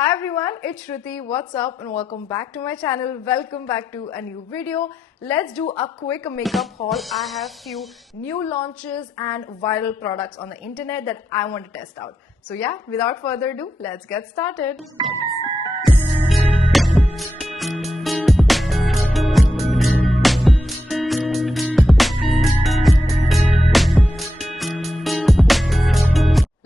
Hi everyone, it's Shruti. What's up and welcome back to my channel. Welcome back to a new video. Let's do a quick makeup haul. I have few new launches and viral products on the internet that I want to test out. So yeah, without further ado, let's get started.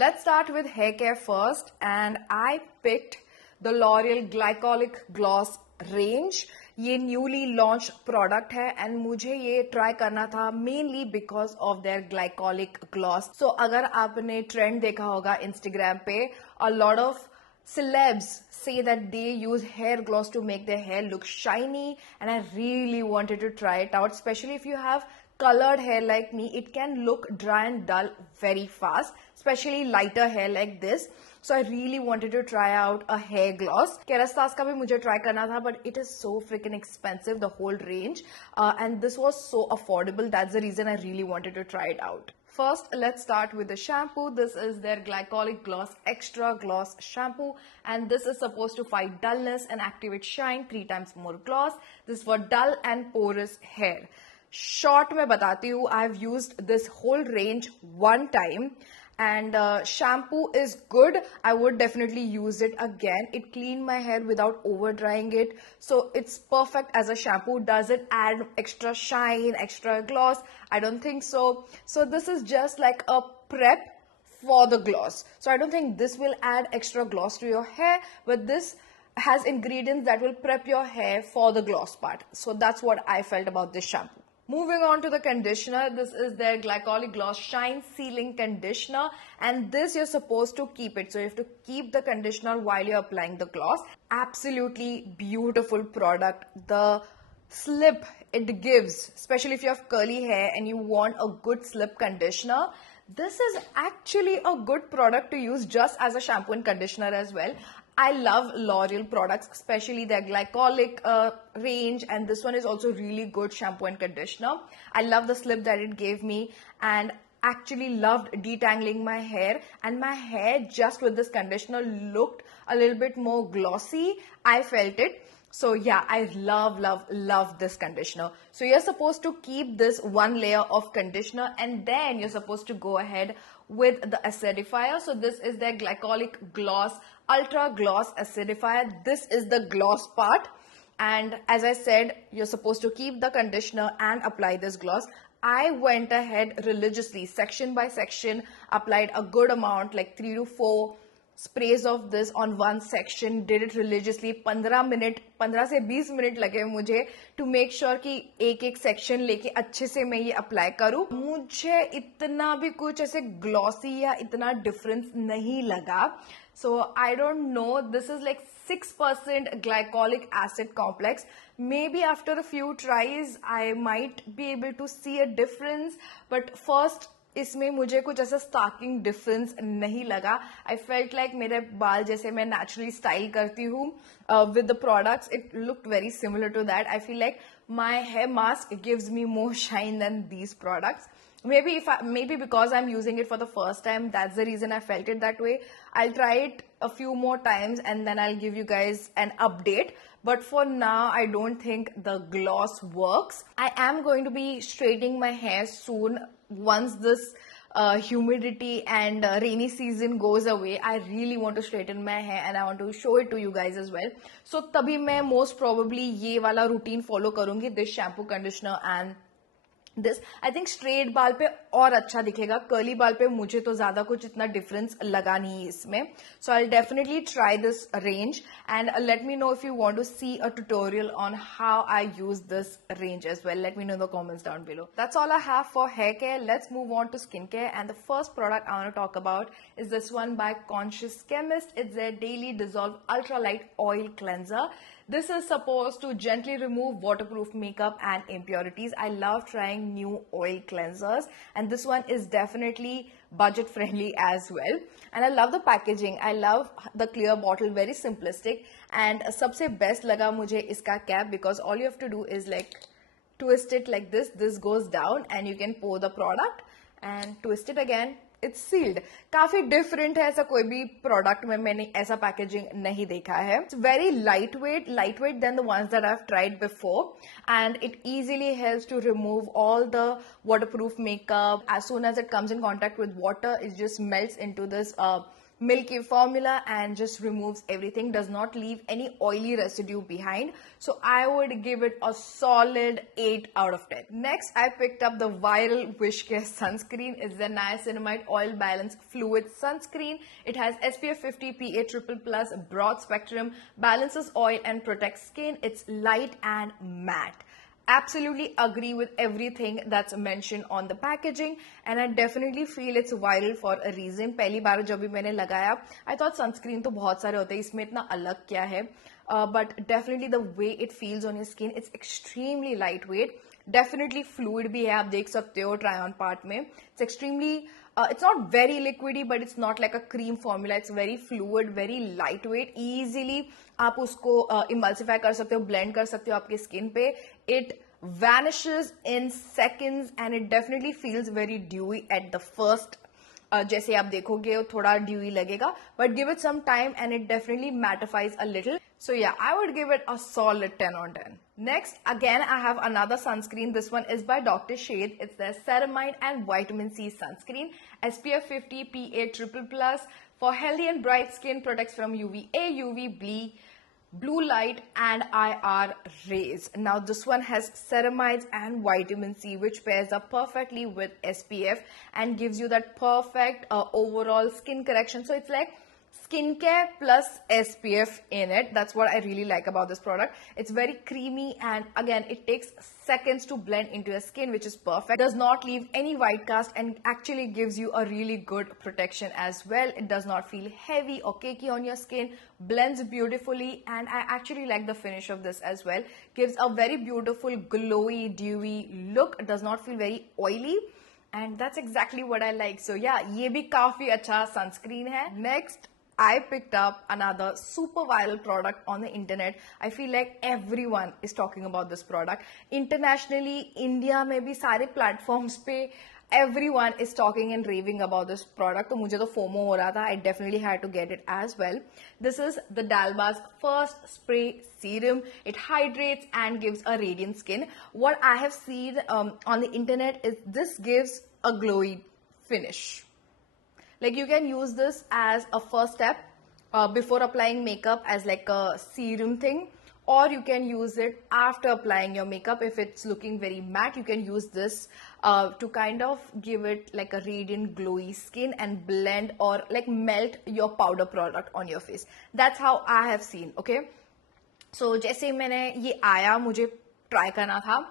Let's start with hair care first, and I picked the L'Oreal Glycolic Gloss range. ये newly launched product है and मुझे ये try करना था mainly because of their glycolic gloss. So अगर आपने trend देखा होगा Instagram पे, a lot of celebs say that they use hair gloss to make their hair look shiny, and I really wanted to try it out, especially if you have colored hair like me. It can look dry and dull very fast, especially lighter hair like this. So I really wanted to try out a hair gloss. Kerastase का भी मुझे try करना था, but it is so freaking expensive, the whole range, and this was so affordable. That's the reason I really wanted to try it out. First, let's start with the shampoo. This is their Glycolic Gloss Extra Gloss Shampoo, and this is supposed to fight dullness and activate shine 3 times more gloss. This is for dull and porous hair. Short में बताती हूँ, I've used this whole range one time, and shampoo is good. I would definitely use it again. It cleaned my hair without over drying it, so it's perfect as a shampoo. Does it add extra shine, extra gloss? I don't think so. So this is just like a prep for the gloss. So I don't think this will add extra gloss to your hair, but this has ingredients that will prep your hair for the gloss part. So that's what I felt about this shampoo. Moving on to the conditioner, this is their Glycolic Gloss Shine Sealing Conditioner, and this you're supposed to keep it. So you have to keep the conditioner while you're applying the gloss. Absolutely beautiful product. The slip it gives, especially if you have curly hair and you want a good slip conditioner, this is actually a good product to use just as a shampoo and conditioner as well. I love L'Oreal products, especially their glycolic range, and this one is also really good shampoo and conditioner. I love the slip that it gave me, and actually loved detangling my hair, and my hair just with this conditioner looked a little bit more glossy. I felt it. So yeah, I love this conditioner. So you're supposed to keep this one layer of conditioner, and then you're supposed to go ahead with the acidifier. So this is their Glycolic Gloss Ultra Gloss Acidifier. This is the gloss part, and as I said, you're supposed to keep the conditioner and apply this gloss. I went ahead religiously, section by section, applied a good amount, like 3 to 4 sprays of this on one section. Did it religiously. 15 से 20 minute लगे मुझे to make sure कि एक section लेके अच्छे से मैं ये अप्लाई करूँ. मुझे इतना भी कुछ ऐसे ग्लॉसी या इतना डिफरेंस नहीं लगा. So I don't know, this is like 6% glycolic acid complex. Maybe after a few tries I might be able to see a difference, but first इसमें मुझे कुछ ऐसा स्टार्किंग डिफरेंस नहीं लगा. आई फेल्ट लाइक मेरे बाल जैसे मैं नेचुरली स्टाइल करती हूँ with the products, it looked very similar to that. I feel like my hair mask gives me more shine than these products. Maybe because I'm using it for the first time, that's the reason I felt it that way. I'll try it a few more times and then I'll give you guys an update. But for now, I don't think the gloss works. I am going to be straightening my hair soon once this humidity and rainy season goes away. I really want to straighten my hair and I want to show it to you guys as well. So तभी मैं most probably ये वाला routine follow करूँगी, this shampoo, conditioner and this. I think straight बाल पे और अच्छा दिखेगा. curly बाल पे मुझे तो ज़्यादा कुछ इतना difference लगा नहीं इसमें. So I'll definitely try this range, and let me know if you want to see a tutorial on how I use this range as well. Let me know in the comments down below. That's all I have for hair care. Let's move on to skincare, and the first product I want to talk about is this one by Conscious Chemist. It's their Daily Dissolve Ultra Light Oil Cleanser. This is supposed to gently remove waterproof makeup and impurities. I love trying new oil cleansers, and this one is definitely budget friendly as well. And I love the packaging. I love the clear bottle, very simplistic. And सबसे best लगा मुझे इसका cap, because all you have to do is like twist it like this. This goes down and you can pour the product and twist it again, it's sealed. काफी different है, ऐसा कोई भी product में मैंने ऐसा पैकेजिंग नहीं देखा है. It's very light weight than the ones that I have tried before, and it easily helps to remove all the waterproof makeup. As soon as it comes in contact with water, it just melts into this milky formula and just removes everything, does not leave any oily residue behind. So I would give it a solid 8 out of 10. Next, I picked up the viral Wishcare sunscreen. It's the niacinamide oil balance fluid sunscreen. It has SPF 50 PA triple plus, broad spectrum, balances oil and protects skin. It's light and matte. Absolutely agree with everything that's mentioned on the packaging, and I definitely feel it's viral for a reason. पहली बार जब भी मैंने लगाया, I thought sunscreen तो बहुत सारे होते हैं, इसमें इतना अलग क्या है, but definitely the way it feels on your skin, it's extremely lightweight. Definitely fluid भी है, आप देख सकते हो try on part में. It's extremely it's not very liquidy, but it's not like a cream formula. It's very fluid, very lightweight. Easily आप उसको emulsify कर सकते हो, blend कर सकते हो आपके skin पे. It vanishes in seconds and it definitely feels very dewy at the first. जैसे आप देखोगे वो थोड़ा dewy लगेगा, but give it some time and it definitely mattifies a little. So yeah, I would give it a solid 10 on 10. Next, again, I have another sunscreen. This one is by Dr. Shade. It's the Ceramide and Vitamin C sunscreen. SPF 50 PA triple plus for healthy and bright skin, protects from UVA, UVB, blue light and IR rays. Now this one has ceramides and vitamin C, which pairs up perfectly with SPF and gives you that perfect overall skin correction. So it's like skincare plus SPF in it. That's what I really like about this product. It's very creamy and again it takes seconds to blend into your skin, which is perfect. Does not leave any white cast and actually gives you a really good protection as well. It does not feel heavy or cakey on your skin, blends beautifully, and I actually like the finish of this as well. Gives a very beautiful glowy dewy look. It does not feel very oily. And that's exactly what I like. So yeah, ये भी काफी अच्छा sunscreen है. Next, I picked up another super viral product on the internet. I feel like everyone is talking about this product. Internationally, India में भी सारे platforms पे everyone is talking and raving about this product. तो मुझे तो FOMO हो रहा था. I definitely had to get it as well. This is the Dalba's first spray serum. It hydrates and gives a radiant skin. What I have seen on the internet is this gives a glowy finish. Like you can use this as a first step before applying makeup as like a serum thing, or you can use it after applying your makeup. If it's looking very matte, you can use this to kind of give it like a radiant glowy skin and blend or like melt your powder product on your face. That's how I have seen. Okay, so जैसे मैंने ये आया मुझे try करना था,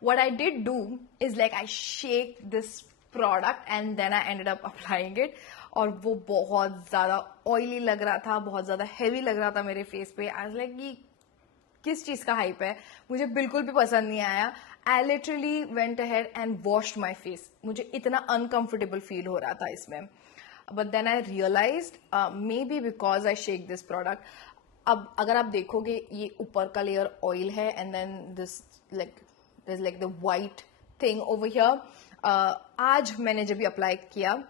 what I did do is like I shake this product and then I ended up applying it, और वो बहुत ज़्यादा ऑयली लग रहा था, बहुत ज़्यादा हैवी लग रहा था मेरे फेस पे. आई वाज लाइक ये किस चीज़ का हाइप है, मुझे बिल्कुल भी पसंद नहीं आया. I literally went ahead and washed my face. मुझे इतना अनकंफर्टेबल फील हो रहा था इसमें. But then I realised maybe because I shake this product. अब अगर आप देखोगे ये ऊपर का लेयर ऑयल है and then this like the white thing over here. आज मैंने जब भी अप्लाई किया,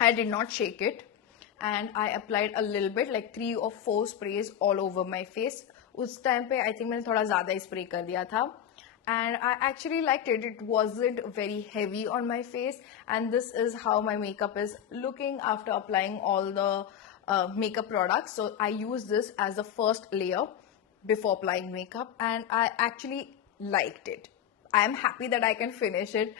I did not shake it and I applied a little bit, like 3 or 4 sprays all over my face. उस टाइम पे I think मैंने थोड़ा ज़्यादा स्प्रे कर दिया था, and I actually liked it. It wasn't very heavy on my face, and this is how my makeup is looking after applying all the makeup products. So I use this as the first layer before applying makeup, and I actually liked it. I am happy that I can finish it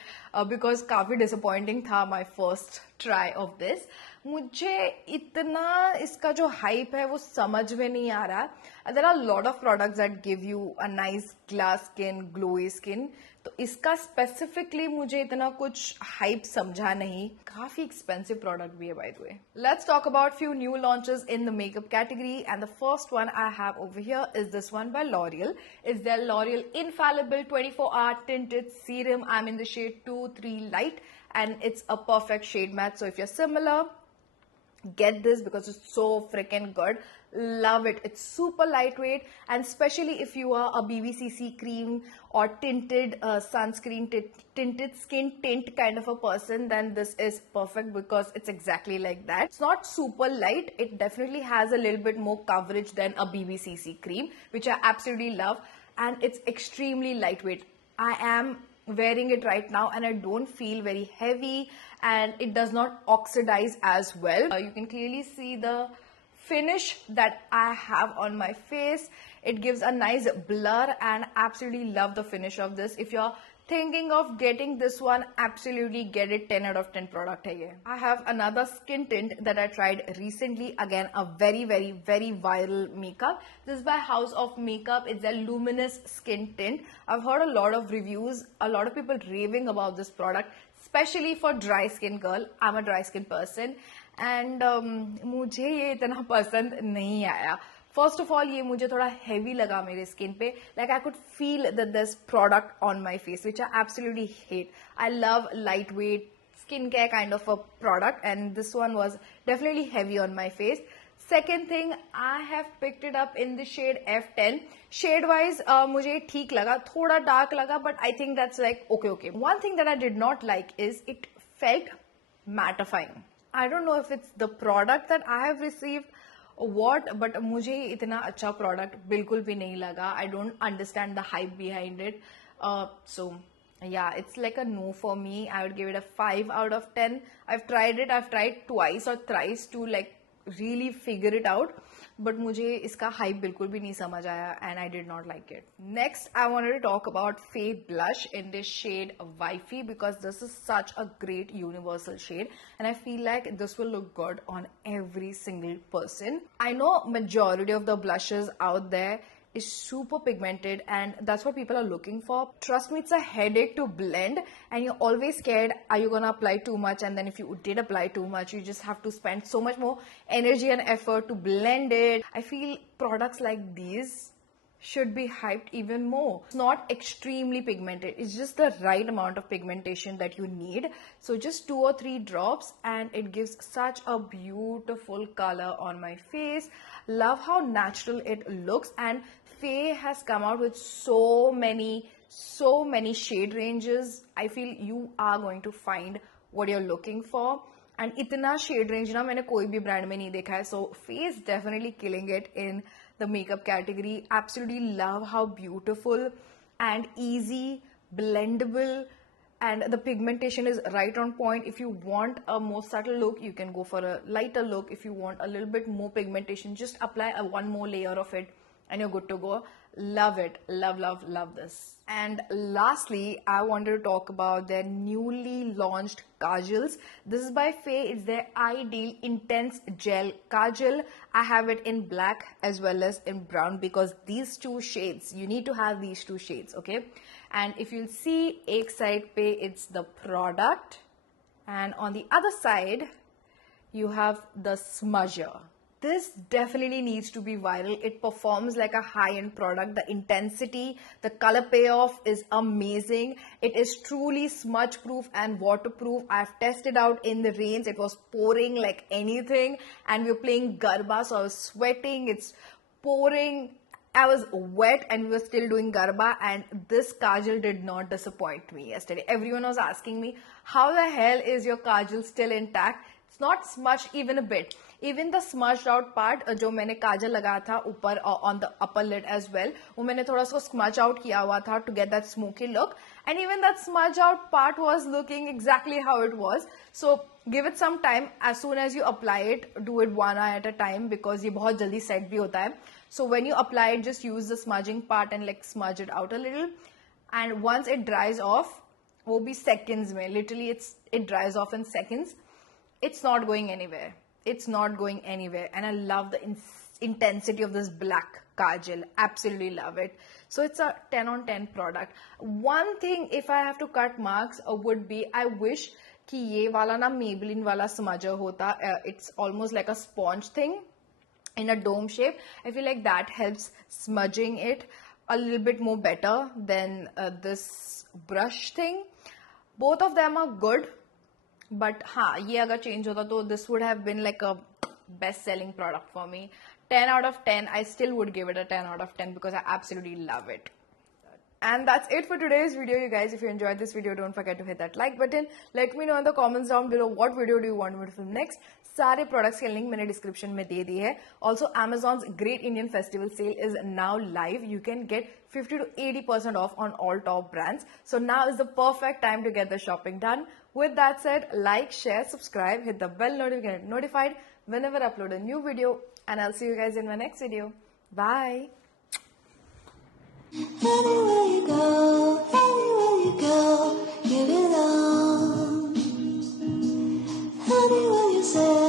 because काफी disappointing था my first try of this. मुझे इतना इसका जो hype है वो समझ में नहीं आ रहा. There are a lot of products that give you a nice glass skin, glowy skin. तो इसका specifically मुझे इतना कुछ hype समझा नहीं. काफी expensive product भी है by the way. Let's talk about few new launches in the makeup category, and the first one I have over here is this one by L'Oreal. It's their L'Oreal Infallible 24-hour tinted serum. I'm in the shade 2-3 light and it's a perfect shade match. So if you're similar, get this because it's so freaking good. Love it. It's super lightweight, and especially if you are a BVCC cream or tinted sunscreen, tinted skin tint kind of a person, then this is perfect because it's exactly like that. It's not super light. It definitely has a little bit more coverage than a BVCC cream, which I absolutely love, and it's extremely lightweight. I am wearing it right now and I don't feel very heavy, and it does not oxidize as well. You can clearly see the finish that I have on my face. It gives a nice blur, and absolutely love the finish of this. If you're thinking of getting this one, absolutely get it. 10 out of 10 product hai ye. I have another skin tint that I tried recently. Again, a very viral makeup. This is by House of Makeup. It's a luminous skin tint. I've heard a lot of reviews, a lot of people raving about this product, especially for dry skin girl. I'm a dry skin person, and मुझे ये इतना पसंद नहीं आया. First of all, ये मुझे थोड़ा heavy लगा मेरे skin पे. Like I could feel that there's product on my face, which I absolutely hate. I love lightweight skincare kind of a product, and this one was definitely heavy on my face. Second thing, I have picked it up in the shade F10. Shade wise, मुझे ठीक लगा, थोड़ा dark लगा, but I think that's like okay. One thing that I did not like is it felt mattifying. I don't know if it's the product that I have received or what, but मुझे इतना अच्छा product बिल्कुल भी नहीं लगा. I don't understand the hype behind it. So yeah, it's like a no for me. I would give it a 5 out of 10. I've tried it. I've tried twice or thrice to like really figure it out, but मुझे इसका hype बिल्कुल भी नहीं समझ आया, and I did not like it. Next, I wanted to talk about Faye blush in this shade Wifey, because this is such a great universal shade, and I feel like this will look good on every single person. I know majority of the blushes out there is super pigmented, and that's what people are looking for. Trust me, it's a headache to blend, and you're always scared, are you gonna apply too much? And then if you did apply too much, you just have to spend so much more energy and effort to blend it. I feel products like these should be hyped even more. It's not extremely pigmented. It's just the right amount of pigmentation that you need. So just 2 or 3 drops, and it gives such a beautiful color on my face. Love how natural it looks, and Faye has come out with so many shade ranges. I feel you are going to find what you're looking for. And itna shade range na मैंने कोई भी brand में नहीं देखा है. So Faye is definitely killing it in the makeup category. Absolutely love how beautiful and easy, blendable, and the pigmentation is right on point. If you want a more subtle look, you can go for a lighter look. If you want a little bit more pigmentation, just apply one more layer of it and you're good to go. Love it. Love this. And lastly, I wanted to talk about their newly launched kajals. This is by Faye. It's their Ideal Intense Gel Kajal. I have it in black as well as in brown, because these 2 shades, you need to have these 2 shades, okay? And if you'll see, एक side पे it's the product, and on the other side you have the smudger. This definitely needs to be viral. It performs like a high-end product. The intensity, the color payoff is amazing. It is truly smudge proof and waterproof. I've tested out in the rains. It was pouring like anything, and we were playing Garba, so I was sweating. It's pouring. I was wet, and we were still doing Garba, and this kajal did not disappoint me yesterday. Everyone was asking me, how the hell is your kajal still intact? It's not smudged even a bit. Even the smudged out part, जो मैंने काजल लगाया था ऊपर on the upper lid as well, वो मैंने थोड़ा सा smudge out किया हुआ था to get that smoky look, and even that smudge out part was looking exactly how it was. So give it some time. As soon as you apply it, do it one eye at a time, because ये बहुत जल्दी set भी होता है. So when you apply it, just use the smudging part and like smudge it out a little, and once it dries off, वो भी seconds में, literally it dries off in seconds. It's not going anywhere. It's not going anywhere. And I love the intensity of this black kajal. Absolutely love it. So it's a 10 on 10 product. One thing, if I have to cut marks, would be, I wish कि ये वाला ना Maybelline वाला smudger होता. It's almost like a sponge thing in a dome shape. I feel like that helps smudging it a little bit more better than this brush thing. Both of them are good. But हाँ, ये अगर change होता तो this would have been like a best selling product for me. 10 out of 10. I still would give it a 10 out of 10 because I absolutely love it. And that's it for today's video, you guys. If you enjoyed this video, don't forget to hit that like button. Let me know in the comments down below what video do you want me to film next. सारे products के link मैंने description में दे दी है. Also, Amazon's Great Indian Festival sale is now live. You can get 50 to 80% off on all top brands. So now is the perfect time to get the shopping done. With that said, like, share, subscribe, hit the bell notification to get notified whenever I upload a new video, and I'll see you guys in my next video. Bye. Anywhere you go, give it all. Anywhere you say